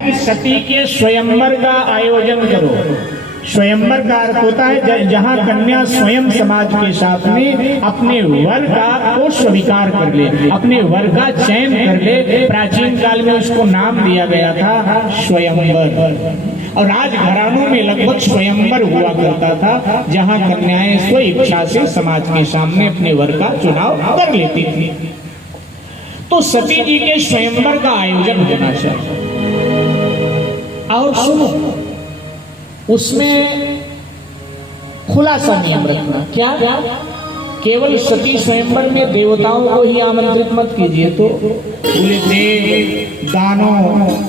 सती के स्वयंवर का आयोजन करो। स्वयंवर का अर्थ होता है जहाँ कन्या स्वयं समाज के साथ में अपने वर को स्वीकार कर ले, अपने वर का चयन कर ले। प्राचीन काल में उसको नाम दिया गया था स्वयंवर। और राजघरानों में लगभग स्वयंवर हुआ करता था, जहाँ कन्याएं स्व इच्छा से समाज के सामने अपने वर का चुनाव कर लेती थी। तो सती जी के स्वयंवर का आयोजन होना चाहिए। और सुनो, उसमें खुलासा नियम रखना। क्या? केवल सती स्वयंवर में देवताओं को ही आमंत्रित मत कीजिए। तो पूरे देव, दानव,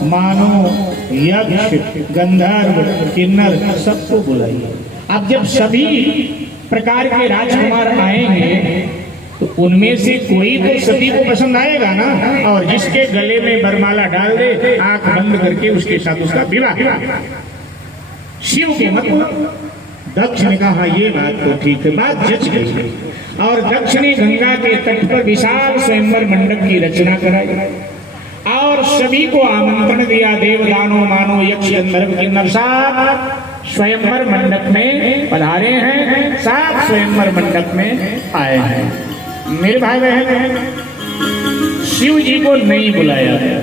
मानव, यक्ष, गंधर्व, किन्नर सबको बुलाइए। अब जब सभी प्रकार के राजकुमार आएंगे तो उनमें से कोई तो सती को पसंद आएगा ना, और जिसके गले में वरमाला डाल दे, आंख बंद करके उसके साथ उसका विवाह। शिव के मत। दक्ष ने कहा ये बात तो ठीक है, बात जच गई। और दक्ष ने गंगा के तट पर विशाल स्वयंवर मंडप की रचना कराई और सभी को आमंत्रण दिया। देव, दानव, मानव, यक्ष, गंधर्व, किन्नर सब स्वयंवर मंडप में पधारे हैं, सब स्वयंवर मंडप में आए हैं। मेरे भाई बहन, शिव जी को नहीं बुलाया गया।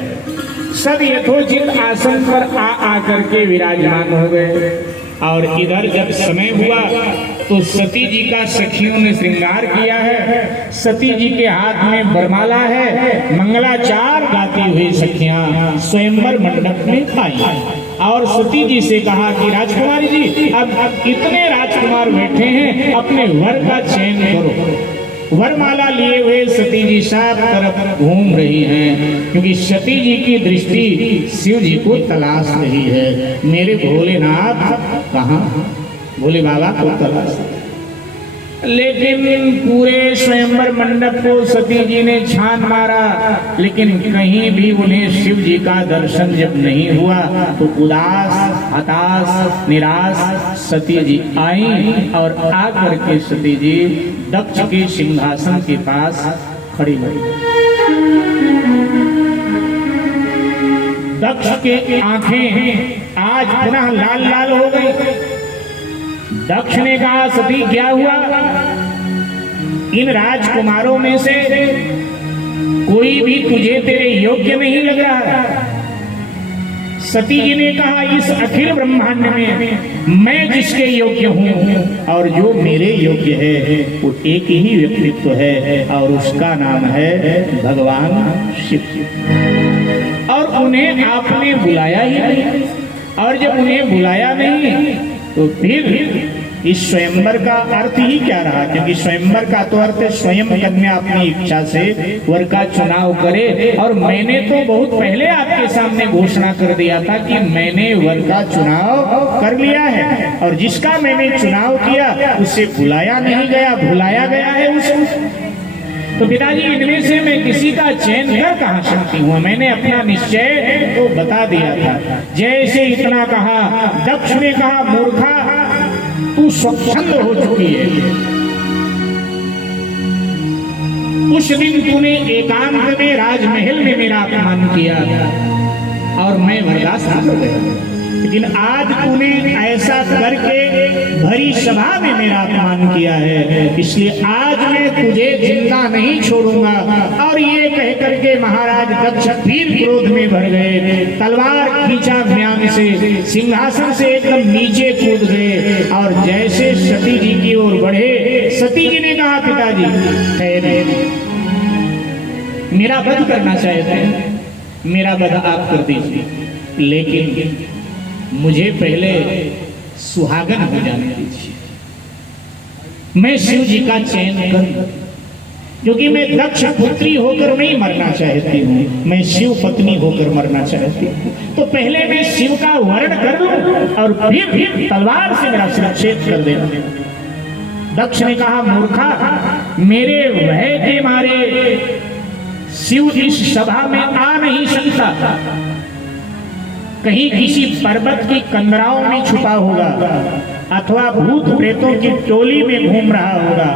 सब यथोचित आसन पर आ करके विराजमान हो गए। और इधर जब समय हुआ तो सती जी का सखियों ने श्रृंगार किया है। सती जी के हाथ में वरमाला है। मंगलाचार गाती हुई सखियां स्वयंवर मंडप में आई और सती जी से कहा कि राजकुमारी जी, अब इतने राजकुमार बैठे हैं, अपने वर का चयन करो। वरमाला लिए हुए सती जी सब तरफ घूम रही हैं, क्योंकि सती जी की दृष्टि शिव जी को तलाश रही है। मेरे भोलेनाथ कहाँ? भोले बाबा को तलाश। लेकिन पूरे स्वयंवर मंडप को सती जी ने छान मारा, लेकिन कहीं भी उन्हें शिव जी का दर्शन जब नहीं हुआ तो उदास, हताश, निराश सती जी आई और आकर के सती जी दक्ष के सिंहासन के पास खड़ी हुई। दक्ष के आंखें आज पुनः लाल लाल हो गई। दक्ष ने कहा, सती क्या हुआ? इन राजकुमारों में से कोई भी तुझे तेरे योग्य नहीं लग रहा। सती जी ने कहा, इस अखिल ब्रह्मांड में मैं जिसके योग्य हूँ और जो मेरे योग्य है वो एक ही व्यक्तित्व है और उसका नाम है भगवान शिव। और उन्हें आपने बुलाया ही नहीं। और जब उन्हें बुलाया नहीं तो फिर इस स्वयंवर का अर्थ ही क्या रहा? क्योंकि स्वयंवर का तो अर्थ स्वयं कन्या अपनी इच्छा से वर का चुनाव करे। और मैंने तो बहुत पहले आपके सामने घोषणा कर दिया था कि मैंने वर का चुनाव कर लिया है, और जिसका मैंने चुनाव किया उसे बुलाया नहीं गया, बुलाया गया है उसे। तो पिताजी, इनमें से मैं किसी का चयन कर कहाँ सकती हूँ? मैंने अपना निश्चय तो बता दिया था। जैसे इतना कहा, दक्ष ने कहा, मूर्खा, तू स्वच्छंद हो चुकी है। उस दिन तूने एकांत में राजमहल में मेरा अपमान किया और मैं बर्दाश्त कर गया, लेकिन आज तूने ऐसा करके भरी सभा में मेरा अपमान किया है, इसलिए आज मैं तुझे जिंदा नहीं छोड़ूंगा। और ये कह करके महाराज दक्ष फिर क्रोध में भर गए। तलवार खींचा म्यान से, सिंहासन से एकदम नीचे कूद गए और जैसे सती जी की ओर बढ़े, सती जी ने कहा, पिताजी मेरा वध करना चाहते हैं, मेरा वध आप कर दीजिए, लेकिन मुझे पहले सुहागन हो जाने दीजिए। मैं शिव जी का चयन करूं, क्योंकि मैं दक्ष पुत्री होकर नहीं मरना चाहती हूँ, मैं शिव पत्नी होकर मरना चाहती हूँ। तो पहले मैं शिव का वर्ण कर लूं और फिर तलवार से मेरा शिरच्छेद कर देना। दक्ष ने कहा, मूर्खा, मेरे भय के मारे शिव इस सभा में आ नहीं सकता। कहीं किसी पर्वत की कंदराओं में छुपा होगा, अथवा भूत प्रेतों की टोली में घूम रहा होगा,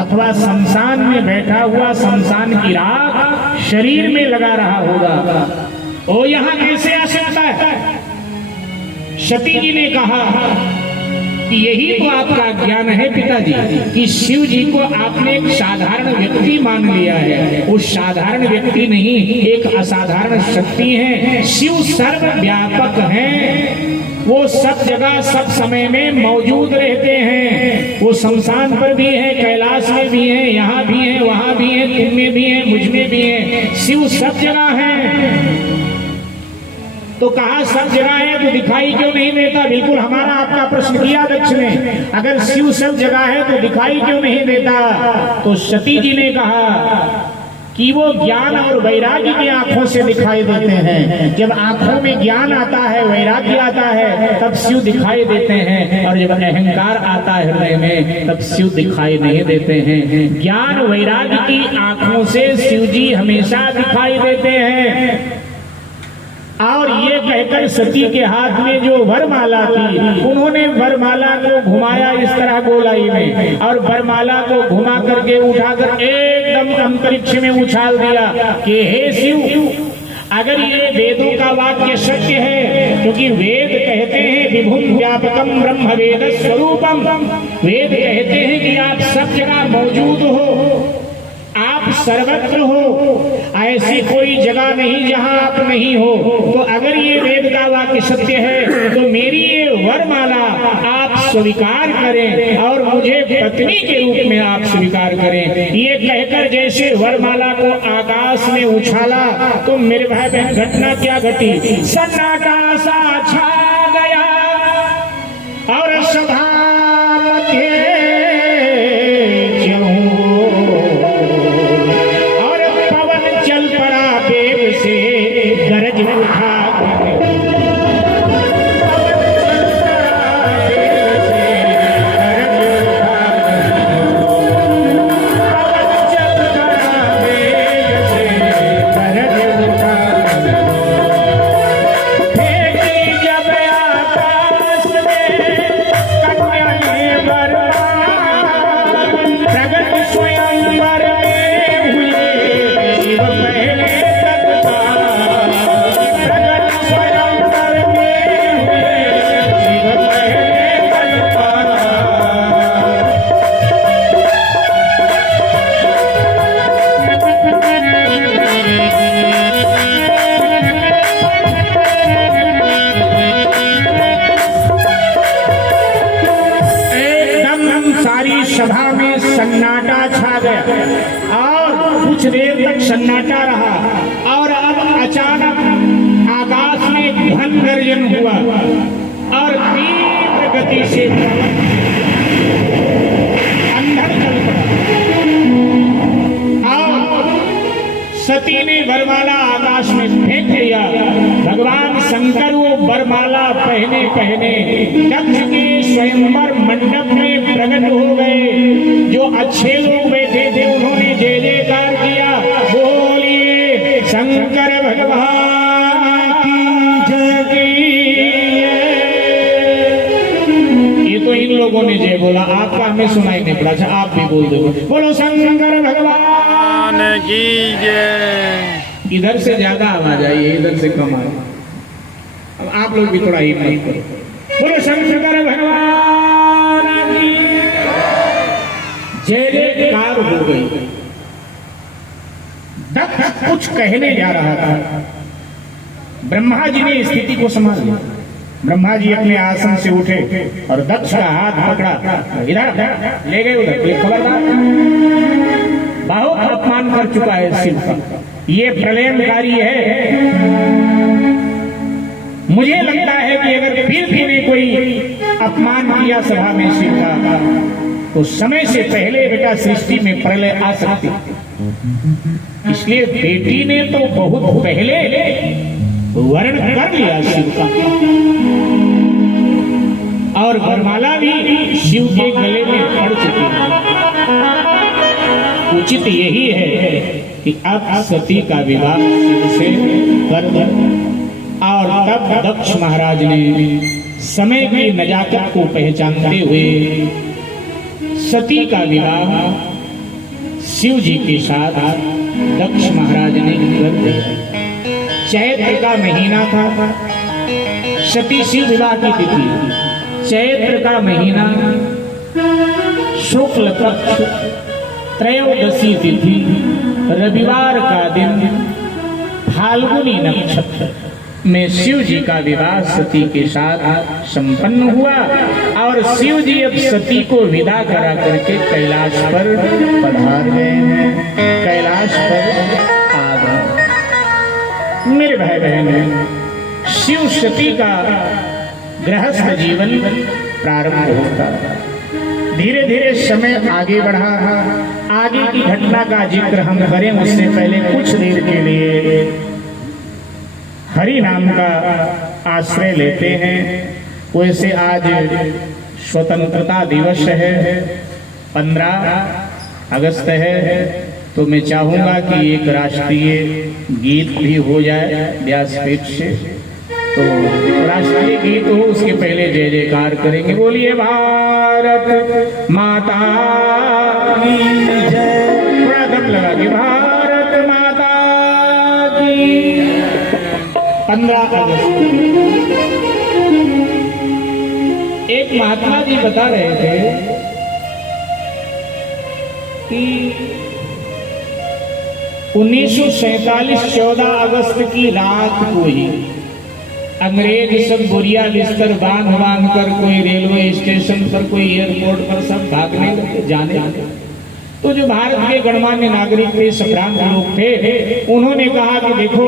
अथवा शमशान में बैठा हुआ शमशान की राख शरीर में लगा रहा होगा। ओ यहाँ कैसे आ सकता है? सती जी ने कहा कि यही तो आपका ज्ञान है पिताजी कि शिव जी को आपने एक साधारण व्यक्ति मान लिया है। वो साधारण व्यक्ति नहीं, एक असाधारण शक्ति है। शिव सर्वव्यापक हैं, वो सब जगह सब समय में मौजूद रहते हैं। वो शमशान पर भी है, कैलाश में भी है, यहाँ भी है, वहां भी है, तुम में भी है, मुझ में भी है। शिव सब जगह है। तो कहा सब जगह है तो दिखाई क्यों नहीं देता? बिल्कुल हमारा आपका प्रश्न किया दक्ष ने, अगर शिव सब जगह है तो दिखाई क्यों नहीं देता? तो सती जी ने कहा कि वो ज्ञान और वैराग्य की आंखों से दिखाई देते हैं। जब आंखों में ज्ञान आता है, वैराग्य आता है, तब शिव दिखाई देते हैं। और जब अहंकार आता है हृदय में, तब शिव दिखाई नहीं देते हैं। ज्ञान वैराग्य की आंखों से शिव जी हमेशा दिखाई देते हैं। और ये कहकर सती के हाथ में जो वरमाला थी, उन्होंने वरमाला को घुमाया इस तरह गोलाई में, और वरमाला को घुमा करके उठाकर एकदम अंतरिक्ष में उछाल दिया कि हे शिव, अगर ये वेदों का वाक्य सत्य है, क्योंकि वेद कहते हैं विभुम व्यापकम ब्रह्म वेद स्वरूपम, वेद कहते हैं कि आप सब जगह मौजूद हो, आप सर्वत्र हो, ऐसी कोई जगह नहीं जहां आप नहीं हो। तो अगर ये वेद का वाक्य सत्य है तो मेरी ये वरमाला आप स्वीकार करें और मुझे पत्नी के रूप में आप स्वीकार करें। ये कहकर जैसे वरमाला को आकाश में उछाला तो मेरे भाई बहन घटना क्या घटी? सन्नाटा सा छा गया और सभा मध्य गरज उठा सभा में सन्नाटा छा गया और कुछ देर तक सन्नाटा रहा और अब अचानक आकाश में घन गर्जन हुआ और तीव्र गति से अंधड़ चल पड़ा और सती ने वरमाला आकाश में फेंक दिया। भगवान शंकर वो वरमाला पहने पहने दक्ष के स्वयंवर मंडप में प्रकट हो गए। जो अच्छे लोग बैठे थे उन्होंने जय जयकार किया, बोलिए शंकर भगवान की जय। ये तो इन लोगों ने जय बोला, आपका हमें सुनाई नहीं पड़ा। अच्छा आप भी बोल दो, बोलो शंकर भगवान की जय। इधर से ज्यादा आवाज आई है, इधर से कम आई। अब आप लोग भी थोड़ा हिम्मत करो, बोलो शंकर भगवान की जय जयकार हो गई। दक्ष कुछ कहने जा रहा था, ब्रह्मा जी ने स्थिति को संभाल लिया। ब्रह्मा जी अपने आसन से उठे और दक्ष का हाथ पकड़ा, इधर ले गए उधर। खबरदार, बहुत अपमान कर चुका है शिव का, ये प्रलयनकारी है। मुझे लगता है कि अगर फिर तूने कोई अपमान किया सभा में शिव का तो समय से पहले बेटा सृष्टि में प्रलय आ सकती। इसलिए बेटी ने तो बहुत पहले वर्ण कर लिया शिव का, और वरमाला भी शिव के गले में पड़ चुकी है। उचित यही है कि अब सती का विवाह शिव से कर दो। और तब दक्ष महाराज ने समय की नजाकत को पहचानते हुए सती का विवाह शिव जी के साथ दक्ष महाराज ने कर दिया। चैत्र का महीना था, सती शिव विवाह की तिथि चैत्र का महीना, शुक्ल पक्ष, त्रयोदशी तिथि, रविवार का दिन, फाल्गुनी नक्षत्र में शिव जी का विवाह सती के साथ संपन्न हुआ। और शिव जी अब सती को विदा करा करके कैलाश पर पधार गए हैं, कैलाश पर आ गए। मेरे भाई बहन, शिव सती का गृहस्थ जीवन प्रारंभ होता, धीरे धीरे समय आगे बढ़ा। आगे की घटना का जिक्र हम करें उससे पहले कुछ देर के लिए हरि नाम का आश्रय लेते हैं। वैसे आज स्वतंत्रता दिवस है, 15 अगस्त है, तो मैं चाहूंगा कि एक राष्ट्रीय गीत भी हो जाए व्यासपीठ से। तो राष्ट्रीय गीत हो, उसके पहले जय जयकार करेंगे, बोलिए भारत माता की जय। थोड़ा दम लगा के भारत माता की। 15 अगस्त एक महात्मा जी बता रहे थे कि 1947 14 अगस्त की रात को ही अंग्रेज सब बोरिया बिस्तर बांध बांध कर कोई रेलवे स्टेशन पर, कोई एयरपोर्ट पर सब भागने लगे, जाने लगे। तो जो भारत के गणमान्य नागरिक थे, संक्रांत लोग थे, उन्होंने कहा कि देखो,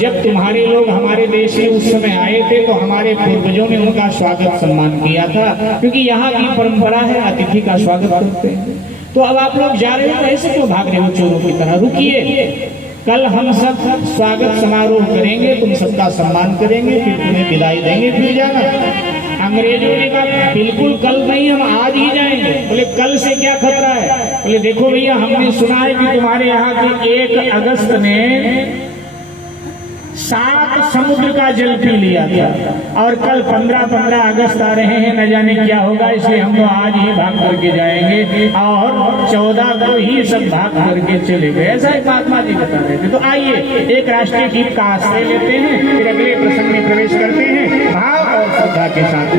जब तुम्हारे लोग हमारे देश में उस समय आए थे तो हमारे पूर्वजों ने उनका स्वागत सम्मान किया था, क्योंकि यहाँ की परंपरा है अतिथि का स्वागत करते हैं। तो अब आप लोग जा रहे हो, ऐसे क्यों भाग रहे हो चोरों की तरह? रुकिए, कल हम सब स्वागत समारोह करेंगे, तुम सबका सम्मान करेंगे, फिर तुम्हें विदाई देंगे, फिर जाना। अंग्रेजों ने कहा बिल्कुल कल नहीं, हम आज ही जाएंगे। बोले कल से क्या खतरा है? बोले देखो भैया, हमने सुना है कि तुम्हारे यहाँ के 1 अगस्त में 7 समुद्र का जल पी लिया था, और कल 15 अगस्त आ रहे हैं, न जाने क्या होगा, इसलिए हम तो आज ही भाग करके जाएंगे, और 14 को ही सब भाग करके चले गए। ऐसा एक महात्मा जी बता रहे थे। तो आइए एक राष्ट्रीय गीत का आश्रय लेते हैं, फिर अगले प्रसंग में प्रवेश करते हैं भाव और श्रद्धा के साथ।